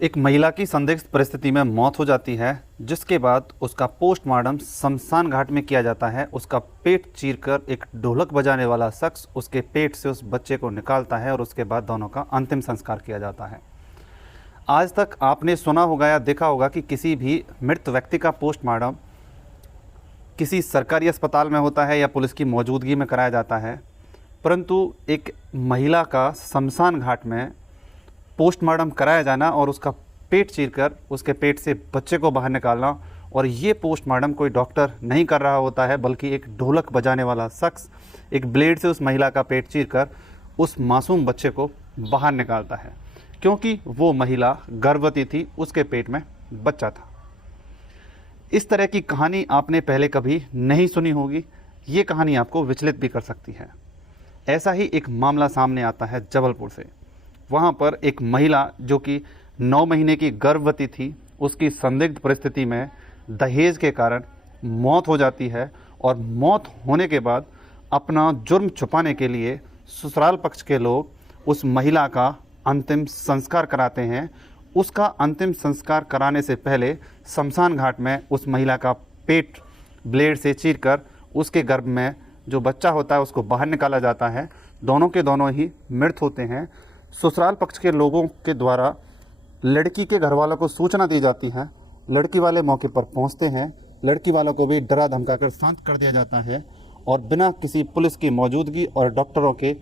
एक महिला की संदिग्ध परिस्थिति में मौत हो जाती है, जिसके बाद उसका पोस्टमार्टम शमशान घाट में किया जाता है। उसका पेट चीरकर एक ढोलक बजाने वाला शख्स उसके पेट से उस बच्चे को निकालता है और उसके बाद दोनों का अंतिम संस्कार किया जाता है। आज तक आपने सुना होगा या देखा होगा कि किसी भी मृत व्यक्ति का पोस्टमार्टम किसी सरकारी अस्पताल में होता है या पुलिस की मौजूदगी में कराया जाता है, परंतु एक महिला का शमशान घाट में पोस्टमार्टम कराया जाना और उसका पेट चीरकर उसके पेट से बच्चे को बाहर निकालना, और ये पोस्टमार्टम कोई डॉक्टर नहीं कर रहा होता है बल्कि एक ढोलक बजाने वाला शख्स एक ब्लेड से उस महिला का पेट चीरकर उस मासूम बच्चे को बाहर निकालता है, क्योंकि वो महिला गर्भवती थी, उसके पेट में बच्चा था। इस तरह की कहानी आपने पहले कभी नहीं सुनी होगी। ये कहानी आपको विचलित भी कर सकती है। ऐसा ही एक मामला सामने आता है जबलपुर से। वहाँ पर एक महिला जो कि 9 महीने की गर्भवती थी, उसकी संदिग्ध परिस्थिति में दहेज के कारण मौत हो जाती है, और मौत होने के बाद अपना जुर्म छुपाने के लिए ससुराल पक्ष के लोग उस महिला का अंतिम संस्कार कराते हैं। उसका अंतिम संस्कार कराने से पहले शमशान घाट में उस महिला का पेट ब्लेड से चीरकर उसके गर्भ में जो बच्चा होता है उसको बाहर निकाला जाता है। दोनों के दोनों ही मृत होते हैं। ससुराल पक्ष के लोगों के द्वारा लड़की के घर वालों को सूचना दी जाती है। लड़की वाले मौके पर पहुंचते हैं। लड़की वालों को भी डरा धमका कर शांत कर दिया जाता है, और बिना किसी पुलिस की मौजूदगी और डॉक्टरों के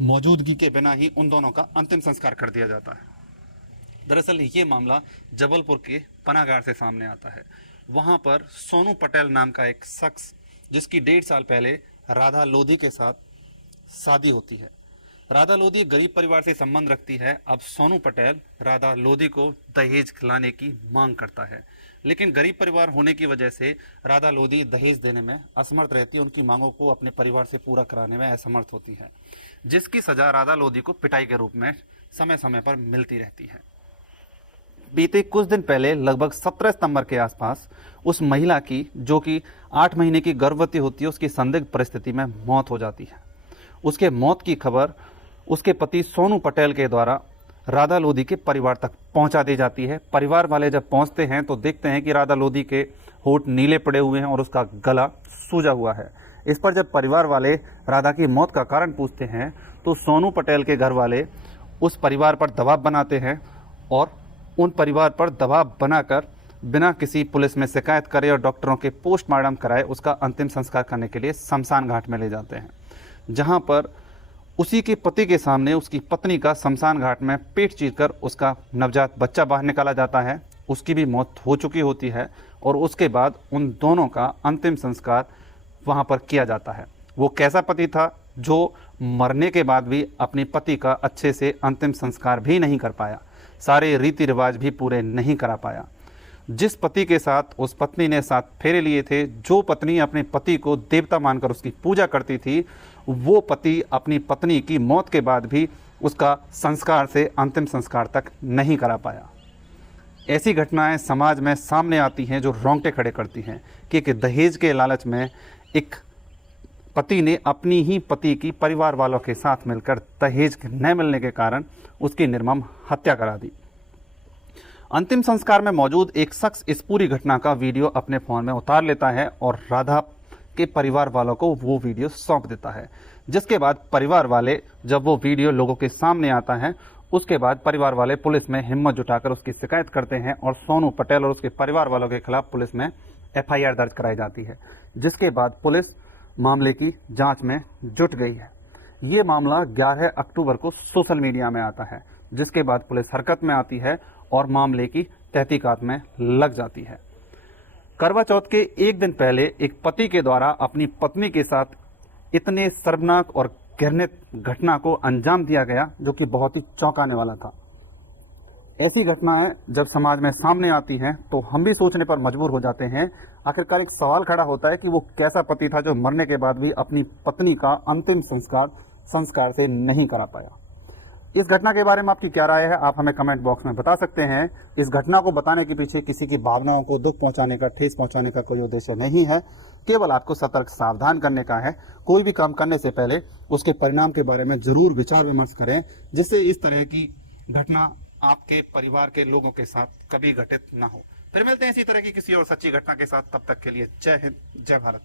मौजूदगी के बिना ही उन दोनों का अंतिम संस्कार कर दिया जाता है। दरअसल ये मामला जबलपुर के पनागार से सामने आता है। वहाँ पर सोनू पटेल नाम का एक शख्स, जिसकी 1.5 साल पहले राधा लोधी के साथ शादी होती है। राधा लोधी गरीब परिवार से संबंध रखती है। अब सोनू पटेल राधा लोधी को दहेज खिलाने की मांग करता है, लेकिन गरीब परिवार होने की वजह से राधा लोधी दहेज देने में असमर्थ रहती है। उनकी मांगों को अपने परिवार से पूरा कराने में असमर्थ होती है, जिसकी सजा राधा लोधी को पिटाई के रूप में समय समय पर मिलती रहती है। बीते कुछ दिन पहले लगभग 17 सितंबर के आसपास उस महिला की, जो कि 8 महीने की गर्भवती होती है, उसकी संदिग्ध परिस्थिति में मौत हो जाती है। उसके मौत की खबर उसके पति सोनू पटेल के द्वारा राधा लोधी के परिवार तक पहुंचा दी जाती है। परिवार वाले जब पहुंचते हैं तो देखते हैं कि राधा लोधी के होंठ नीले पड़े हुए हैं और उसका गला सूजा हुआ है। इस पर जब परिवार वाले राधा की मौत का कारण पूछते हैं तो सोनू पटेल के घर वाले उस परिवार पर दबाव बनाते हैं, और उन परिवार पर दबाव बनाकर बिना किसी पुलिस में शिकायत करे और डॉक्टरों के पोस्टमार्टम कराए उसका अंतिम संस्कार करने के लिए शमशान घाट में ले जाते हैं, जहां पर उसी के पति के सामने उसकी पत्नी का शमशान घाट में पेट चीरकर उसका नवजात बच्चा बाहर निकाला जाता है। उसकी भी मौत हो चुकी होती है, और उसके बाद उन दोनों का अंतिम संस्कार वहां पर किया जाता है। वो कैसा पति था जो मरने के बाद भी अपने पति का अच्छे से अंतिम संस्कार भी नहीं कर पाया, सारे रीति रिवाज भी पूरे नहीं करा पाया। जिस पति के साथ उस पत्नी ने 7 फेरे लिए थे, जो पत्नी अपने पति को देवता मानकर उसकी पूजा करती थी, वो पति अपनी पत्नी की मौत के बाद भी उसका संस्कार से अंतिम संस्कार तक नहीं करा पाया। ऐसी घटनाएं समाज में सामने आती हैं जो रोंगटे खड़े करती हैं कि दहेज के लालच में एक पति ने अपनी ही पति की परिवार वालों के साथ मिलकर दहेज न मिलने के कारण उसकी निर्मम हत्या करा दी। अंतिम संस्कार में मौजूद एक शख्स इस पूरी घटना का वीडियो अपने फ़ोन में उतार लेता है और राधा के परिवार वालों को वो वीडियो सौंप देता है, जिसके बाद परिवार वाले, जब वो वीडियो लोगों के सामने आता है, उसके बाद परिवार वाले पुलिस में हिम्मत जुटाकर उसकी शिकायत करते हैं, और सोनू पटेल और उसके परिवार वालों के खिलाफ पुलिस में FIR दर्ज कराई जाती है, जिसके बाद पुलिस मामले की जाँच में जुट गई है। ये मामला 11 अक्टूबर को सोशल मीडिया में आता है, जिसके बाद पुलिस हरकत में आती है और मामले की तहकीकात में लग जाती है। करवा चौथ के एक दिन पहले एक पति के द्वारा अपनी पत्नी के साथ इतने शर्मनाक और घृणित घटना को अंजाम दिया गया, जो कि बहुत ही चौंकाने वाला था। ऐसी घटनाएं जब समाज में सामने आती हैं तो हम भी सोचने पर मजबूर हो जाते हैं। आखिरकार एक सवाल खड़ा होता है कि वो कैसा पति था जो मरने के बाद भी अपनी पत्नी का अंतिम संस्कार से नहीं करा पाया। इस घटना के बारे में आपकी क्या राय है, आप हमें कमेंट बॉक्स में बता सकते हैं। इस घटना को बताने के पीछे किसी की भावनाओं को दुख पहुंचाने का, ठेस पहुंचाने का कोई उद्देश्य नहीं है, केवल आपको सतर्क सावधान करने का है। कोई भी काम करने से पहले उसके परिणाम के बारे में जरूर विचार विमर्श करें, जिससे इस तरह की घटना आपके परिवार के लोगों के साथ कभी घटित ना हो। फिर मिलते हैं इसी तरह की किसी और सच्ची घटना के साथ, तब तक के लिए जय हिंद, जय भारत।